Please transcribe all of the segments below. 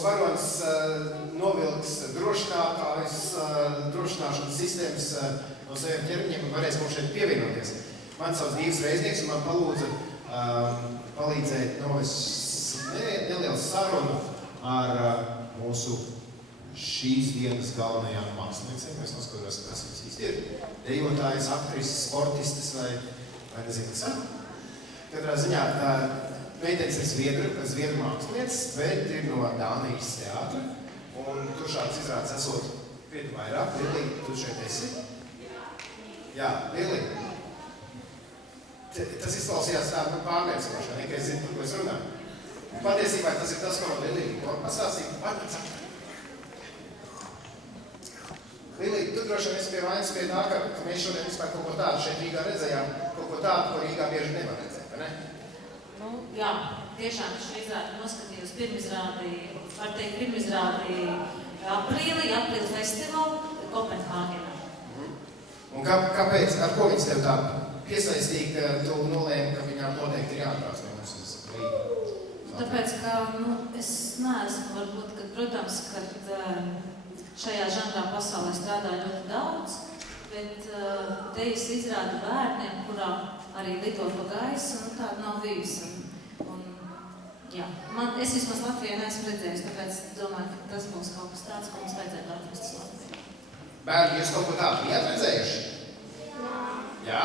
mūsu varonis novilks drošināšanas sistēmas no saviem ķermeņiem un varēs mums šeit pievienoties. Man sauc Dīvs Reiznieks un man palūdza palīdzēt novest nelielu sarunu ar mūsu šīs dienas galvenajām māksliniekiem. Es noskatos, kas viņas īsti ir. Dejotājs, aktrises, sportistes vai nezinu, kas. Katrā ziņā meitenes ir zviedru mākslinieces, bet ir no Dānijas teātra. Un tur šāds izrādes esot krietni vairāk. Lili, tu šeit esi? Jā, Lili. Tas izklausījās tā pārliecinošā, ka es zinu, par ko es runāju. Patiesībā tas ir tas, ko Lili pastāstīja. Lili, tu droši vien esi pie vainas pie tā, ka mēs šodien vispār kaut ko tādu šeit Rīgā redzējām, kaut ko tādu, ko Rīgā bieži nevar redzēt, vai ne? Nu, jā, tiešām šo izrādi noskatījos pirmizrādi aprīļa festivālu Kopenhāgenā. Un kāpēc, ar ko viņas tev tā piesaistīja, ka tu nolēmi, ka viņām noteikti ir jāatbrauc no mums uz Rīgu? Tāpēc, ka es neesmu, varbūt, ka, protams, ka šajā žanrā pasaulē strādā ļoti daudz, bet tejas izrāda bērniem, kurā arī lido pa gaisu, tāda nav bijusi. Jā, es vismaz Latvijā neesmu redzējis, tāpēc domāju, ka tas būs kaut kas tāds, ko mums vajadzētu atrast uz Latviju. Bērni, jūs kaut ko tādu bijāt redzējuši? Jā?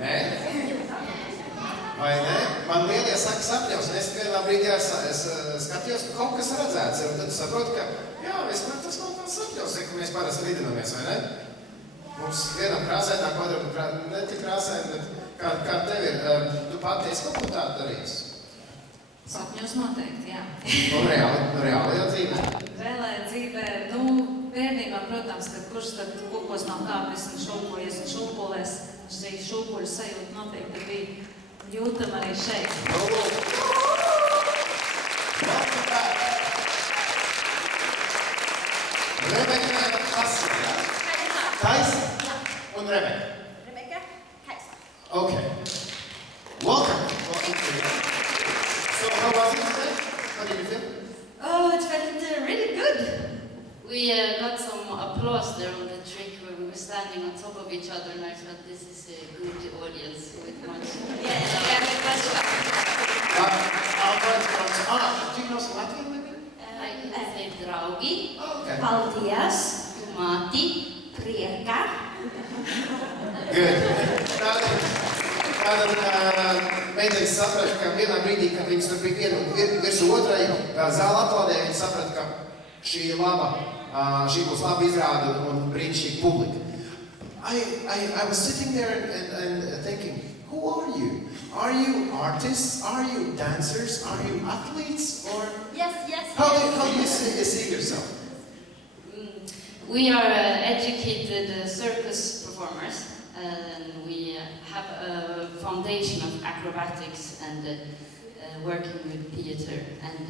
Nē? Vai ne? Man lielie saka sapņos, un es vienā brīdī skatījos, ka kaut kas redzēts ir, un tad saprotu, ka jā, vispār tas kaut kāds sapņos, ka mēs parasti lidinamies, vai ne? Mums vienam krāsētāk, otram ne tik krāsēm, bet kā tev ir, tu pati esi kaut ko tādu darījusi? Sapņos noteikti, jā. Un reālajā dzīvē? Reālajā dzīvē, bērnībā, protams, kad kurš tad kokos nav kāpis un šūpojies un šūpolēs, šī šūpoļu sajūta noteikti bija jūtama arī šeit. Rebeka vai Hasa? Taisa un Rebeka? Rebeka, Taisa. Okay. Welcome. So how was it today? How did you feel? Oh, it felt really good. We got some applause there on the trick where we were standing on top of each other, and I felt this is a good audience with much. Yeah, it was fun. Do you know some Latvian maybe? I can say draugi, Oh, okay. Paldies, mati, prieka. Good. Tātad meitenes saprata, ka vienā brīdī, kad viņas tur bija virsū otrai zāla aplaudē, viņas saprata, ka šī būs laba izrāda un brīnišķīga publika. I was sitting there and thinking, who are you? Are you artists? Are you dancers? Are you athletes? Or Yes. how do you see yourself? We are educated circus performers, and we have a foundation of acrobatics and working with theater. And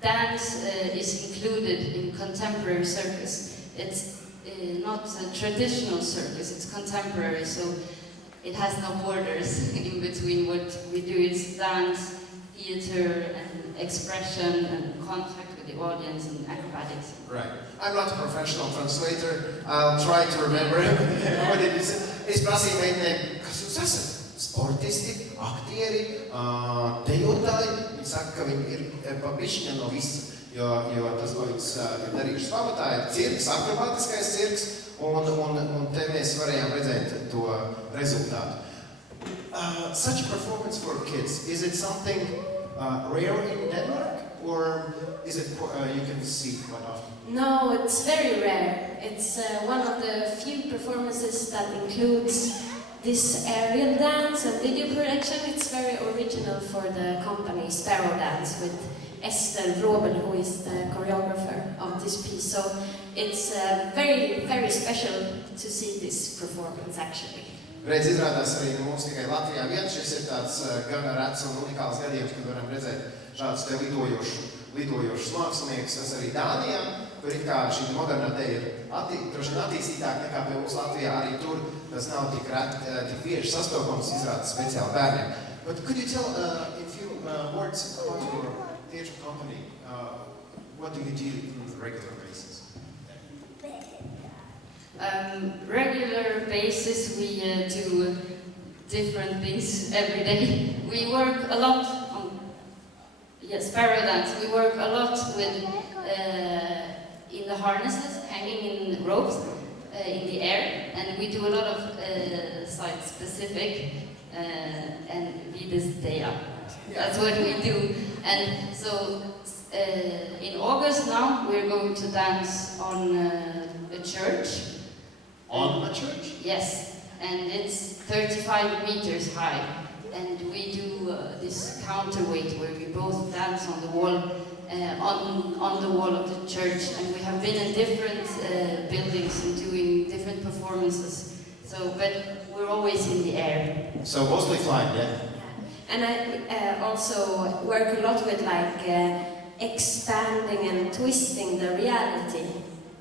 dance is included in contemporary circus. It's not a traditional circus, it's contemporary, so it has no borders in between what we do. It's dance, theater, and expression, and contact with the audience, and acrobatics. Right. I'm not a professional translator. I'll try to remember what it is. Es prasīju meitenēm, kas jūs esat? Sportisti, aktieri, dejotāji. Viņi saka, ka viņi ir pa bišķiņa no visa, jo tas, ko viņas ir darījušas pamatā, ir cirks, akrobātiskais cirks, un te mēs varējām redzēt to rezultātu. Such a performance for kids, is it something rare in Denmark, or is it you can see quite often? No, it's very rare. It's one of the few performances that includes this aerial dance and video projection. It's very original for the company Sparrow Dance with Esther Robel, who is the choreographer of this piece. So it's very, very special to see this performance actually. Reiz izrādās arī mums tikai Latvijā viens. Šis ir tāds gan rets un unikāls gadījums, kad varam redzēt šādus te lidojošus māksliniekus. Tas arī Dānijā, kur it kā šī modernā te ir droši attīstītāk nekā pie mums Latvijā. Arī tur tas nav tik bieži sastopams izrādes speciāli bērniem. But could you tell in few words about your theatre company, what do you do on a regular basis? Regular basis, we do different things every day. We work a lot on sparrow dance. We work a lot with in the harnesses, hanging in ropes in the air, and we do a lot of site-specific and izrdes. That's what we do. And so in August now we're going to dance on a church. On a church? Yes, and it's 35 meters high, and we do this counterweight where we both dance on the wall, on the wall of the church, and we have been in different buildings and doing different performances. So, but we're always in the air. So mostly flying, yeah. And I also work a lot with like expanding and twisting the reality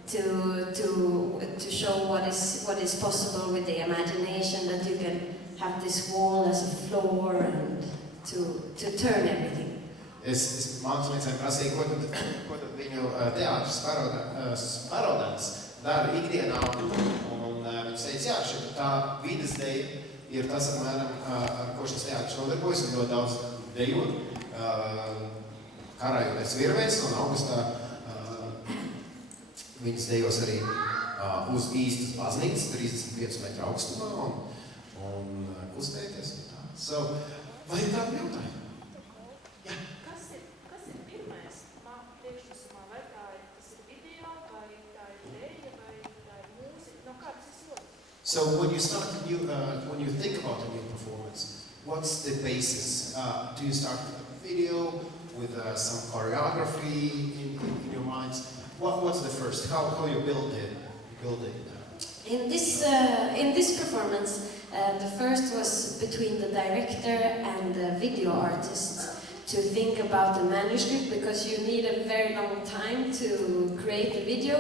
to show what is possible with the imagination, that you can have this wall as a floor and to turn everything. Es māksliniecēm prasīju, ko tad viņu teātris parodās dara ikdienā, un viņš teica, jā, tā vides deja ir tas, apmēram, ar ko šis teātris nodarbojas, un ļoti daudz dejot, karājoties virvēs, un augustā viņas dejos arī uz īstas baznīcas, 35 metru augstumā, un kustēties. So, vai ir kādi jautājumi? Jā. Kas ir pirmais priekšnesumā? Vai tā ir, tas ir video, vai tā ir deja, vai tā ir mūzika? No kā tas ir? So when you start when you think about a new performance, what's the basis? Do you start with a video, with some choreography in your minds? What's the first? How you build it? In this performance, the first was between the director and the video artist to think about the manuscript, because you need a very long time to create the video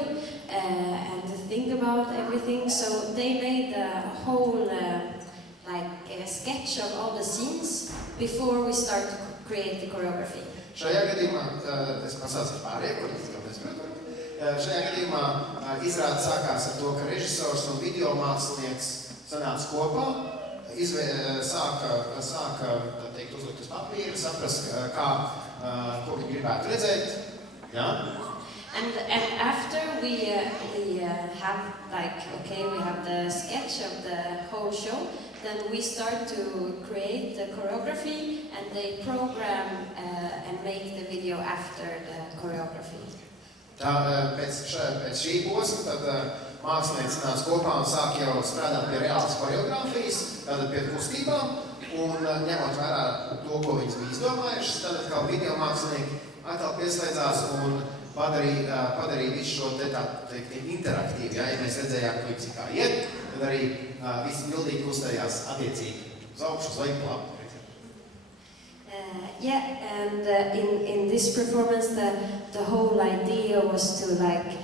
and to think about everything. So they made a whole like a sketch of all the scenes before we start to create the choreography. Šajā gadījumā, es pasācu pārējie, kur es kāpēc pratu. Šajā gadījumā izrāde sākās ar to, ka režisors un video mākslinieks sanāca kopā, sāka teikt, uzlikt uz papīra, saprast, ko viņi gribētu redzēt. Ja? And after we have like, okay, we have the sketch of the whole show, then we start to create the choreography, and they program and make the video after the choreography. Tā, pēc šī posma tad mākslinieks nāca kopā un sāk jau strādāt pie reālas choreogrāfijas, tātad pie kustībām, un ņemot vērā to, ko viņas bija izdomājušas, tad kā video mākslinieki atkal pieslēdzās un padarīja visu šo te tā teikt interaktīvu. Ja mēs redzējām, ka viņas kā iet, tad arī visi bildīgi kustējās attiecīgi uz augšu, uz leju, labi. Yeah, and in this performance, the whole idea was to like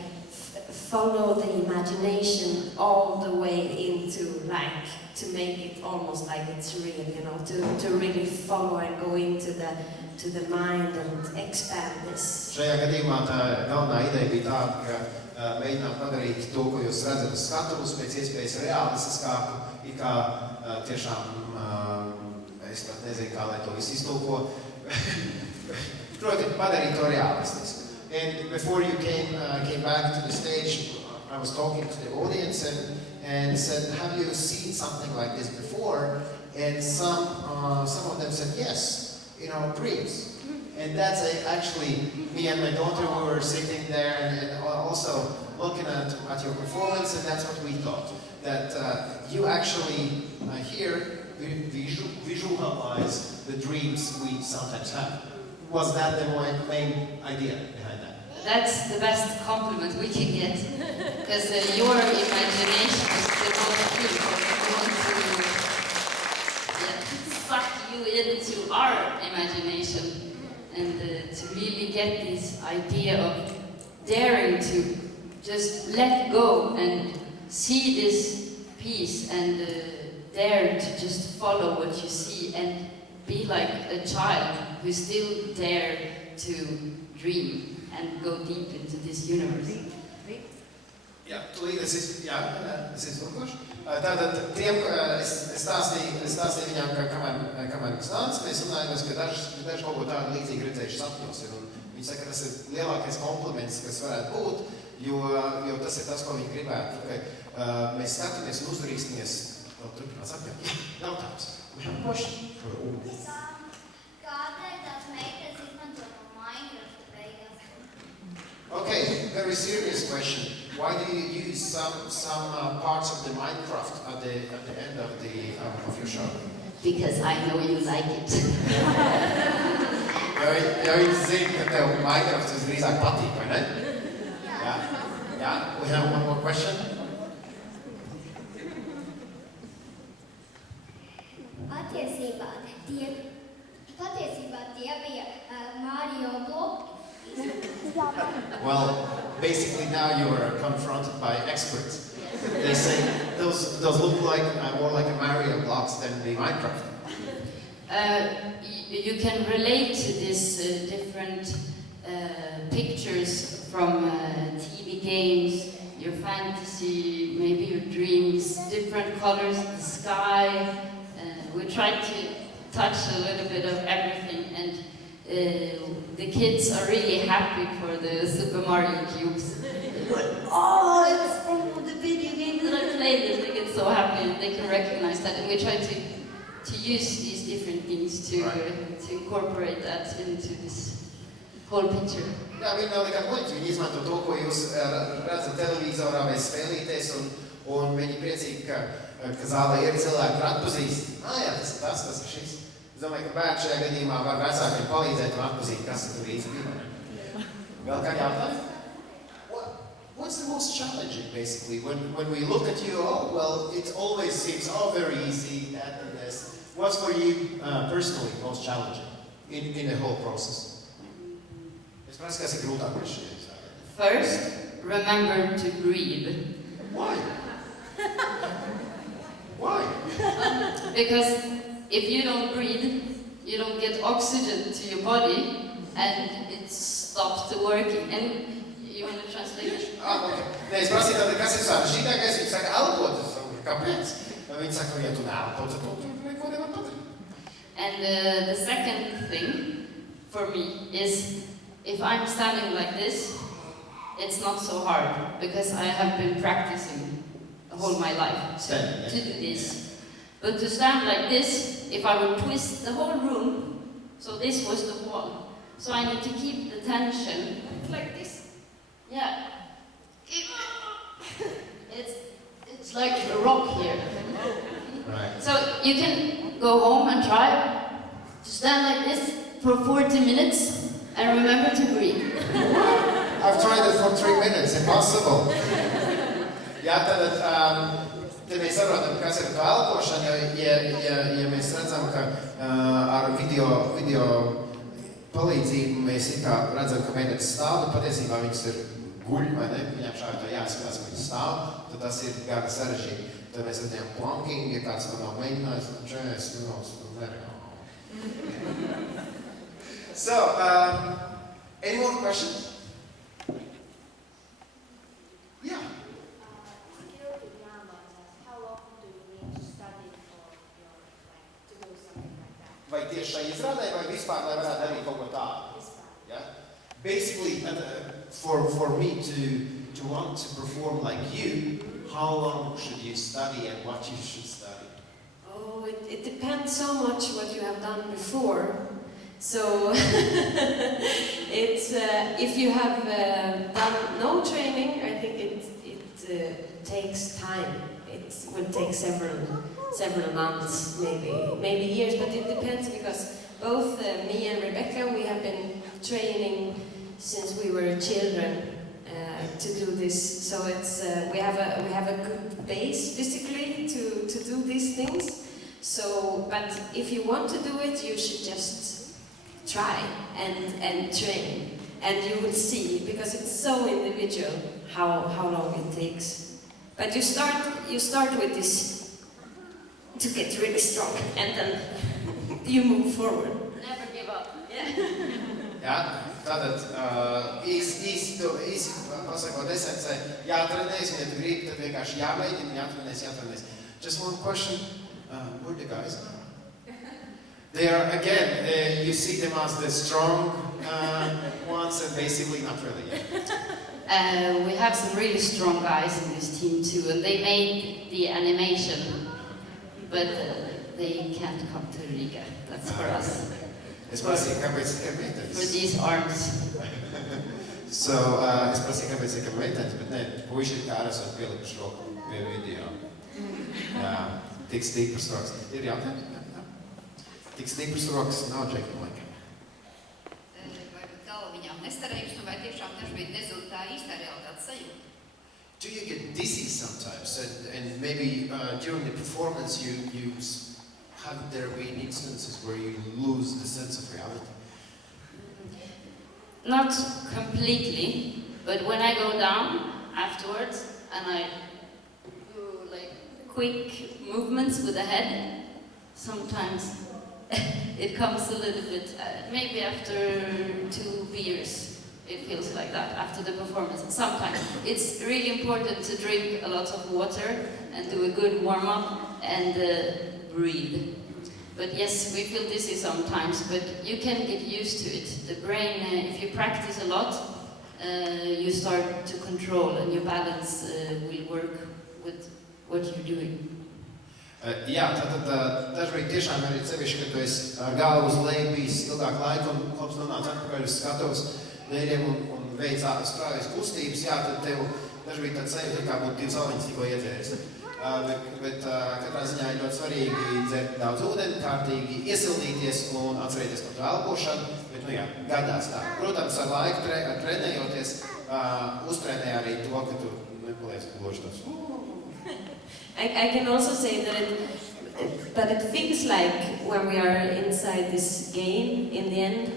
follow the imagination all the way into like to make it almost like it's real, you know, to really follow and go into the mind and expand this. Šajā gadījumā tā galvenā ideja bija tāda, ka mēģināt padarīt to, ko jūs redzat uz skatuves, pēc iespējas realistiskāku, ir kā tiešām, es pat nezinu, kā lai to visu iztulko, proti padarīt to realistisku. And before you came back to the stage, I was talking to the audience and said, have you seen something like this before? And some of them said, yes, you know, dreams. And that's actually, me and my daughter, we were sitting there and also looking at your performance, and that's what we thought. That you actually here visualize the dreams we sometimes have. Was that the main idea behind that? That's the best compliment we can get, because your imagination is the most beautiful. We want to suck you into our imagination and to really get this idea of daring to just let go and see this piece and dare to just follow what you see and be like a child who still dare to dream and go deep into this universe. Jā, tūlīt es izlūkošu. Tātad tiem, es stāstīju viņām, ka kamēr mums nāca, mēs runājāmies, ka daži kaut ko tādu līdzīgi redzējuši sapņos. Un viņi saka, ka tas ir lielākais kompliments, kas varētu būt, jo tas ir tas, ko viņi gribētu. Okay. Mēs skatāmies un uzturīsimies. Turpināt sapņot. Jautājums. We have a question for the audience. Kādēļ tās meitas izmanto no Minecraft beigās? Okay, very serious question. Why do you use some parts of the Minecraft at the end of your show? Because I know you like it. Ja viņi zina, ka tev Minecraft visdrīzāk patīk, vai ne? Yeah. We have one more question. Patiesībā tie bija Mario bloki. Well, basically now you are confronted by experts. They say those look like more like a Mario blocks than the Minecraft. You can relate to these different pictures from TV games, your fantasy, maybe your dreams, different colors of the sky. We tried to touch a little bit of everything, and the kids are really happy for the Super Mario cubes. Oh, it's from the video game that I played. They get so happy and they can recognize that, and we try to use these different things to incorporate that into this whole picture. Jā, viņi nav nekādi muļķi. Viņi izmanto to, ko jūs redzat televizorā vai spēlīties, un viņi priecīgi, ka zālē ir cilvēki, kur atpazīst. Jā, tas ir šis. Es domāju, ka bērni šajā gadījumā var vecākiem palīdzēt un atpazīt, kas tur īsti bija. Vēl kādi jautājumi? What's the most challenging, basically? When we look at you, it always seems, very easy, that and this. What's for you personally most challenging in the whole process? Es prasu, kas ir grūtākais šajā? First, remember to breathe. Why? Why? Because if you don't breathe, you don't get oxygen to your body, and it stops the working. And you want to translate it? Okay. Nē, es prasīju tātad, kas ir sarežģītākais, viņi saka elpot. Kāpēc? Viņi saka, ja tu neelpo, tad tu neko nevar padarīt. And the second thing for me is, if I'm standing like this, it's not so hard, because I have been practicing all my life to do this. But to stand like this, if I would twist the whole room, so this was the wall. So I need to keep the tension like this. Yeah. It's like a rock here. Right. So you can go home and try to stand like this for 40 minutes and remember to breathe. I've tried it for 3 minutes, impossible. Jā, tad te mēs saprotam, kas ir to elpošana, ja mēs redzam, ka ar video palīdzību mēs redzam, ka meitenes stāv, tad patiesībā viņas ir guļ, vai ne? Viņām šādi to jāskatās, ka viņas stāv, tad tas ir gana sarežģīti. Tad mēs redzējām planking, ja kāds to nav mēģinājis, tad 40 minūtes, So, any more questions? Yeah. Vai tieši šai izrādē, vai vispār, lai varētu darīt kaut ko tādu? Yeah? Basically, for me to want to perform like you, how long should you study and what you should study? Oh, it depends so much what you have done before. So, it's if you have done no training, I think it takes time. It will take several months, maybe years, but it depends, because both me and Rebecca, we have been training since we were children to do this. So it's we have a good base physically to do these things. So, but if you want to do it, you should just try and train, and you will see, because it's so individual how long it takes. But you start with this to get really strong, and then you move forward. Never give up. Jā, tātad īsi pasakot esencē, jātrenējas, un ja tu gribi, tad vienkārši jāmēģina, jātrenējas. Just one question, where the guys are? They are, again, you see them as the strong ones, and basically not really. We have some really strong guys in this team too, and they made the animation, but they can't come to Riga. That's for us. Es prasīju, kāpēc ir meitenes? For these arms. So, es prasīju, kāpēc ir meitenes, bet nē, puiši ir kā ar esot pielikuši roku pie video. Jā, tik stipras rokas. Ir jautājums? Jā. Tik stipras rokas nav džekiem laikam. Varbūt galva viņām nestarējums, vai tiešām dažkārt nezūd tā īstā realitātes sajūta? Do you get dizzy sometimes? And maybe during the performance have there been instances where you lose the sense of reality? Not completely, but when I go down afterwards and I do like quick movements with the head, sometimes it comes a little bit, maybe after 2 beers, it feels like that after the performance. Sometimes it's really important to drink a lot of water and do a good warm-up and breathe. But yes, we feel dizzy sometimes, but you can get used to it. The brain, if you practice a lot, you start to control and your balance will work with what you're doing. Jā, tātad dažreiz tiešām arī sevišķi, ka tu esi ar galvu uz leju bijis ilgāku laiku un klubs nonāc atpakaļ uz skatuves lēriem un veic strāvis kustības, jā, tad tev dažreiz tāds sajūta, kā būtu 2 zaliņas tikko iedzēris. Bet katrā ziņā ir ļoti svarīgi dzert daudz ūdeni, kārtīgi iesildīties un atcerēties par to elpošanu, bet, nu jā, gadās tā. Protams, ar laiku trenējoties, uztrenē arī to, ka tu nepaliec gluži tāds. I can also say that it feels like when we are inside this game, in the end,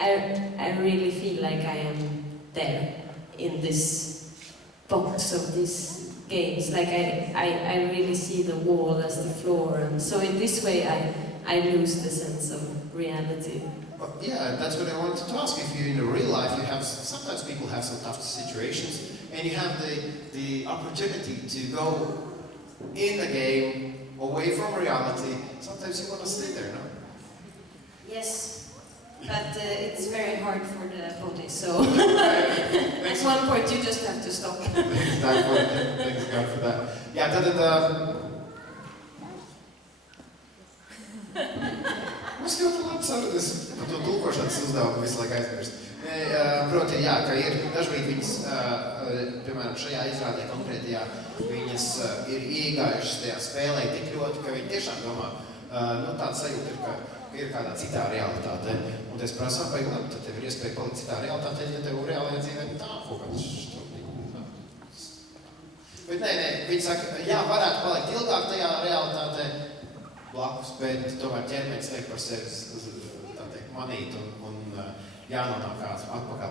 I really feel like I am there in this box of these games. Like I really see the wall as the floor, and so in this way I lose the sense of reality. Well, yeah, that's what I wanted to ask. If you're in the real life, sometimes people have some tough situations, and you have the opportunity to go in the game, away from reality. Sometimes you want to stay there, no? Yes, but it's very hard for the body, so at one point you just have to stop. Thanks God for that. Jā, tad mums ļoti labi sarunas par to tulkošanas uzdevumu visu laiku aizmirst. Proti, jā, ka ir dažkārt viņas, piemēram, šajā izrādē konkrētajā, viņas ir iegājušas tajā spēlē tik ļoti, ka viņi tiešām domā, nu tāda sajūta ir, ka ir kādā citā realitātē. Un es prasām, vai labi, tad tev ir iespēja palikt citā realitātē, ja tev reālajā dzīvē tā kaut kāds štrupnīgi. Bet nē, viņi saka, jā, varētu palikt ilgāk tajā realitātē blakus, bet tomēr ķermenis liek par sevi, tā teikt, manīt un jānonāk kāds atpakaļ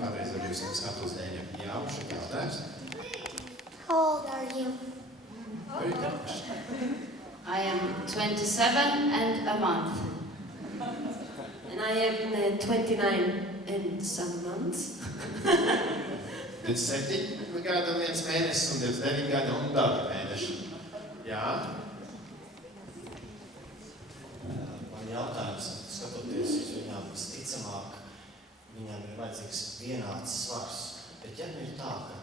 kādreiz var jūs skatu uz dēļiem. Jā, un šeit jautājums. How old are you? Very good question. I am 27 and a month. And I am 29 and some months. 27 gada un 1 mēnesis un 29 gada un daži mēneši. Jā. Man jautājums, skatoties uz viņām, visticamāk, viņām ir vajadzīgs vienāds svars. Bet ja nu ir tā, ka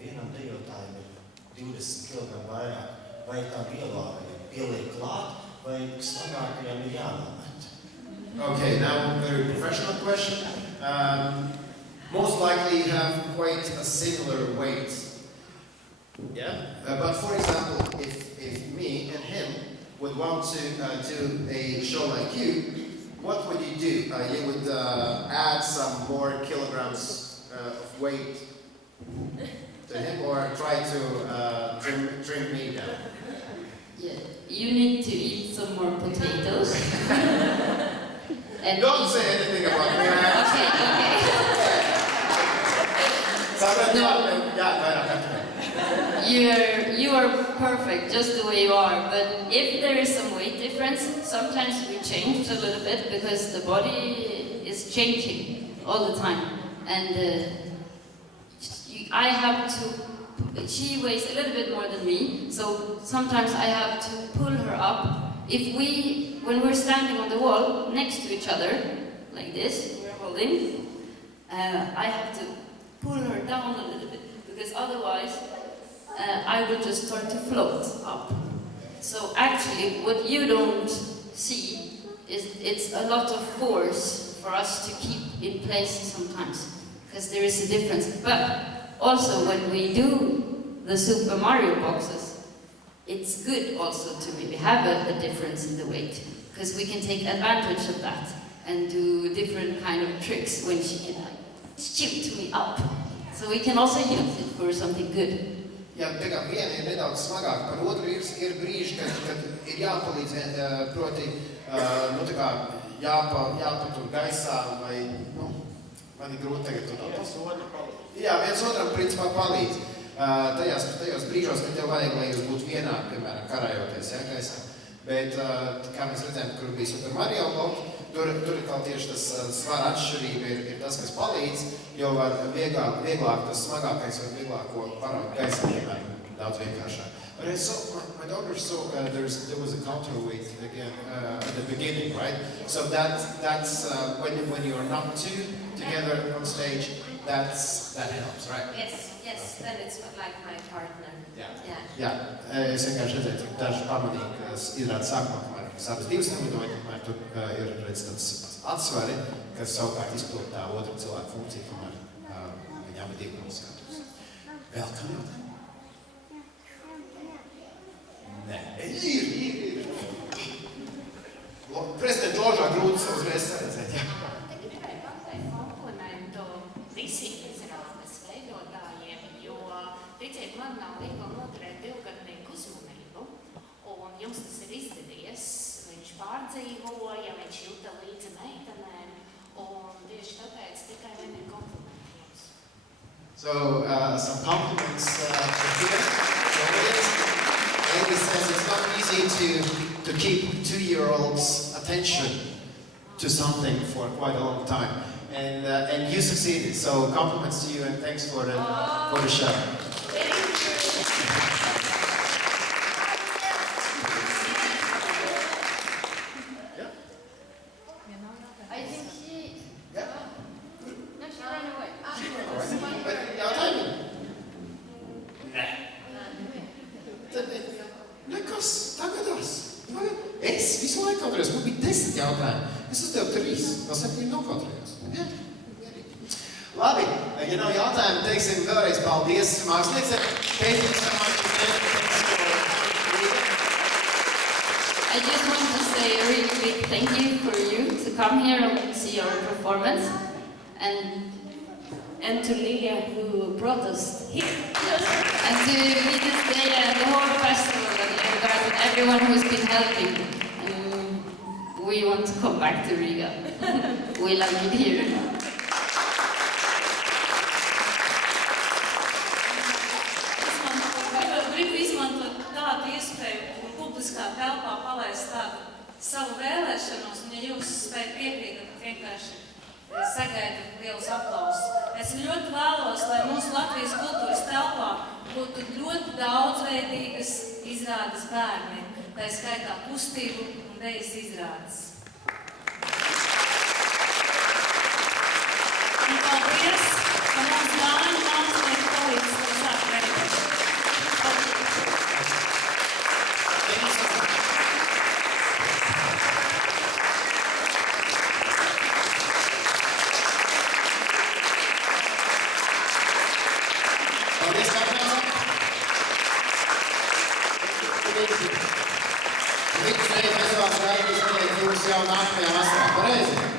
vienam dejotājiem ir 20 kg vairāk, vai tā bielākajam pieliek klāt, vai smagākajam ir jānomet? Okay, now very professional question. Most likely you have quite a similar weight. Yeah? But for example, if me and him would want to do a show like you, what would you do? You would add some more kilograms of weight to him or try to trim me down? Yeah, you need to eat some more potatoes. And Don't say anything about me. Okay. You are perfect just the way you are, but if there is some weight difference. Sometimes we change a little bit because the body is changing all the time. And I have to, she weighs a little bit more than me, so sometimes I have to pull her up. When we're standing on the wall next to each other, like this, we're holding, I have to pull her down a little bit, because otherwise I will just start to float up. So actually, what you don't see is it's a lot of force for us to keep in place sometimes, because there is a difference. But also when we do the Super Mario boxes, it's good also to maybe have a difference in the weight, because we can take advantage of that and do different kind of tricks when she can like shoot me up. So we can also use it for something good. Jā, tā kā viena ir nedaudz smagāka par otru, ir brīži, kad ir jāpalīdz, proti, nu tā kā jāpatur gaisā, vai, nu, man ir grūti tagad to. Jā, viens otram principā palīdz. Tajos brīžos, kad tev vajag, lai jūs būtu vienādi, piemēram, karājoties, ja, gaisā. Bet, kā mēs redzējām, kur bija Super Mario bloki, tur ir kaut tieši tas svara atšķirība ir tas, kas palīdz, jo var vieglāk tas smagākais vai vieglāko paraut gaisā, piemēram, daudz vienkāršāk. But I saw, my daughter saw there was a counterweight again at the beginning, right? So that's when you are not two together on stage, that helps, right? Yes, then it's like my partner. Jā, es vienkārši redzēju, tur daži pamanīju, ka izrāda sākumā, kamēr abas divas nelidoja, kamēr tur ir redz tāds atsvari, kas savukārt izpild tā otra cilvēka funkcija, kamēr viņi abi divi noskatos. Vēl kā jautājumi? Nē, ir. Prezidenta ložā grūti uzreiz saredzēt, jā. Gribēju pateikt komplimentu visiem izrādes veidotājiem, jo, ticiet, man nav viegli noturēt divgadnieku uzmanību, un jums tas ir izdevies. Viņš pārdzīvoja, viņš jūta līdzi meitenēm, un tieši tāpēc tikai vieni komplimenti jums. So, some compliments for here. Amy says it's not easy to keep 2-year-olds' attention to something for quite a long time, and you succeeded. So compliments to you and thanks for the show. I think she... Yeah. No, she ran away. But jautājumi? Nē. Nekas, tagadās. Es visu laiku kautrējos, man bija 10 jautājumi. Es uzdevu 3, no 7 nokautrējos. Jā, mierīgi. Labi, ja nav jautājumi, teiksim vēlreiz paldies māksliniecei. I just want to say a really big thank you for you to come here and see our performance, And to Lilia, who brought us here. and to meet this day and the whole festival and everyone who's been helping. We want to come back to Riga. We love it here. Gribu izmantot tādu iespēju publiskā telpā palaist tādu savu vēlēšanos, un ja jūs spējat piekrītat, vienkārši sagaidu lielus aplausus. Es ļoti vēlos, lai mūsu Latvijas kultūras telpā būtu ļoti daudzveidīgas izrādes bērniem, tā skaitā kustību un dejas izrādes. Un paldies, ka mums Jāņa mākslinieki palīdz to sākt veidot. Paldies, kāpēc? Visu reizi festivāls gaidīs, ka jūs jau nākamajā vasarā, pareizi?